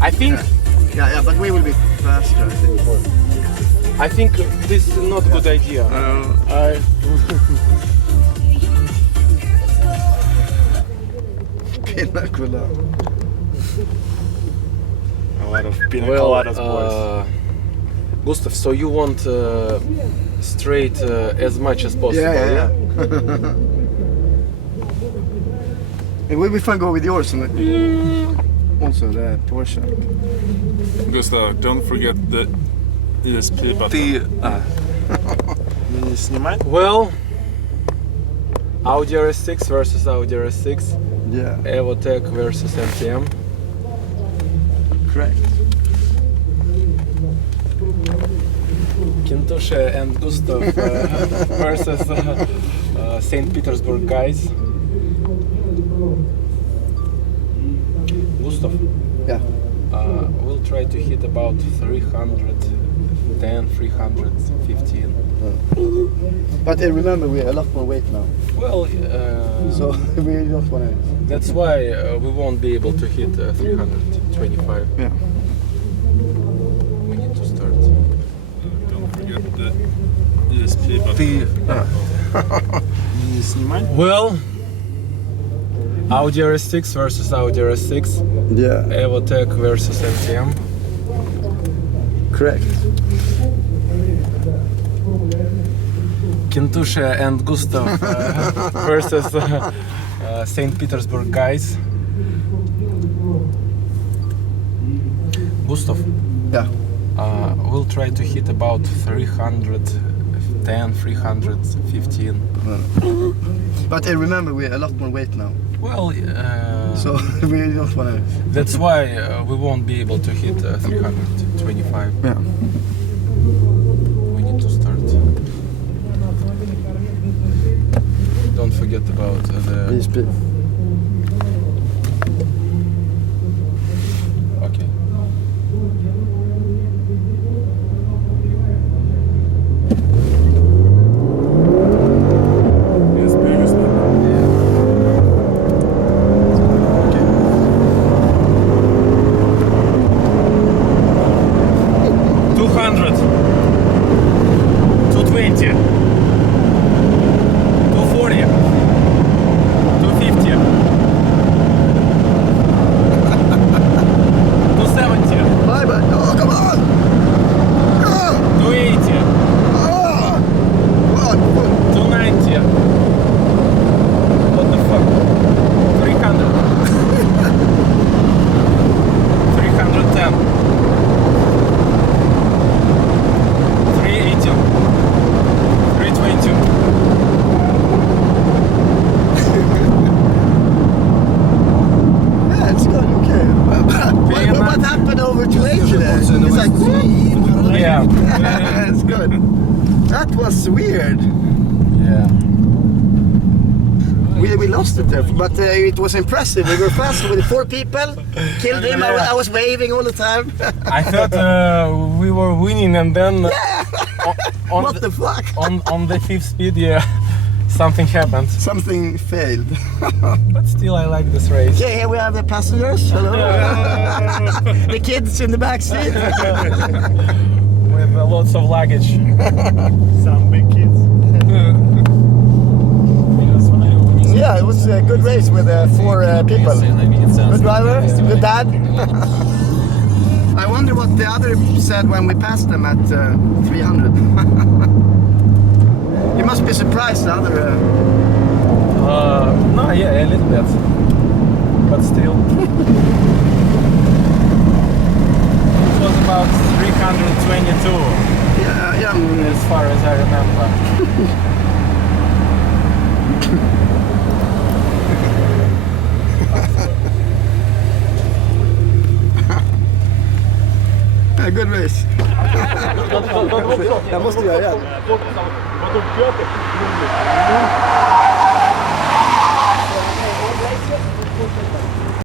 I think. Yeah, but we will be faster, I think. I think this is not a good idea. Pina colada. A lot of pina coladas, boys. Gustav, so you want straight as much as possible? Yeah. It will be fun go with yours and also the Porsche. Gustav, don't forget the ESP button. Не снимать? Well, Audi RS6 versus Audi RS6. Yeah, Evotech versus MTM. correct. Kintusha and Gustav versus St. Petersburg guys. Gustav, Yeah. we'll try to hit about 310, 315. But remember, we are a lot more weight now. Well, So we don't want to. that's why we won't be able to hit 325. Yeah. We need to start. Don't forget the ESP button. Не снимать? Well, Audi RS6 versus Audi RS6. Yeah, Evotech versus MTM. correct. Kintusha and Gustav versus St. Petersburg guys. Gustav, Yeah. we'll try to hit about 310, 315. But remember, we are a lot more weight now. Well, So we don't want to. that's why we won't be able to hit 325. Yeah. We need to start. Don't forget about the... ESP. Okay. ESP, Gustav. 200, 220, 240, 250, 270, Bye bye. Oh, come on. Oh, 280, oh. What? 290. What the fuck? 300, 310. 380, 320. Yeah, it's good. Okay. What happened over 280 there? It's like. Yeah. That's good. That was weird. Yeah. We lost it there, but it was impressive. We were fast with 4 people. Killed him. I was waving all the time. I thought we were winning, and then on What the fuck? on the 5th speed, yeah, something happened. Something failed. But still, I like this race. Okay, here we have the passengers. Hello. The kids in the back seat. With lots of luggage. Some big kids. Yeah, it was a good race with 4 people. Good driver, good dad. I wonder what the other said when we passed them at 300. You must be surprised, the other. No, yeah, a little bit, but still. It was about 322, Yeah. as far as I remember. Good race. Jag måste göra igen.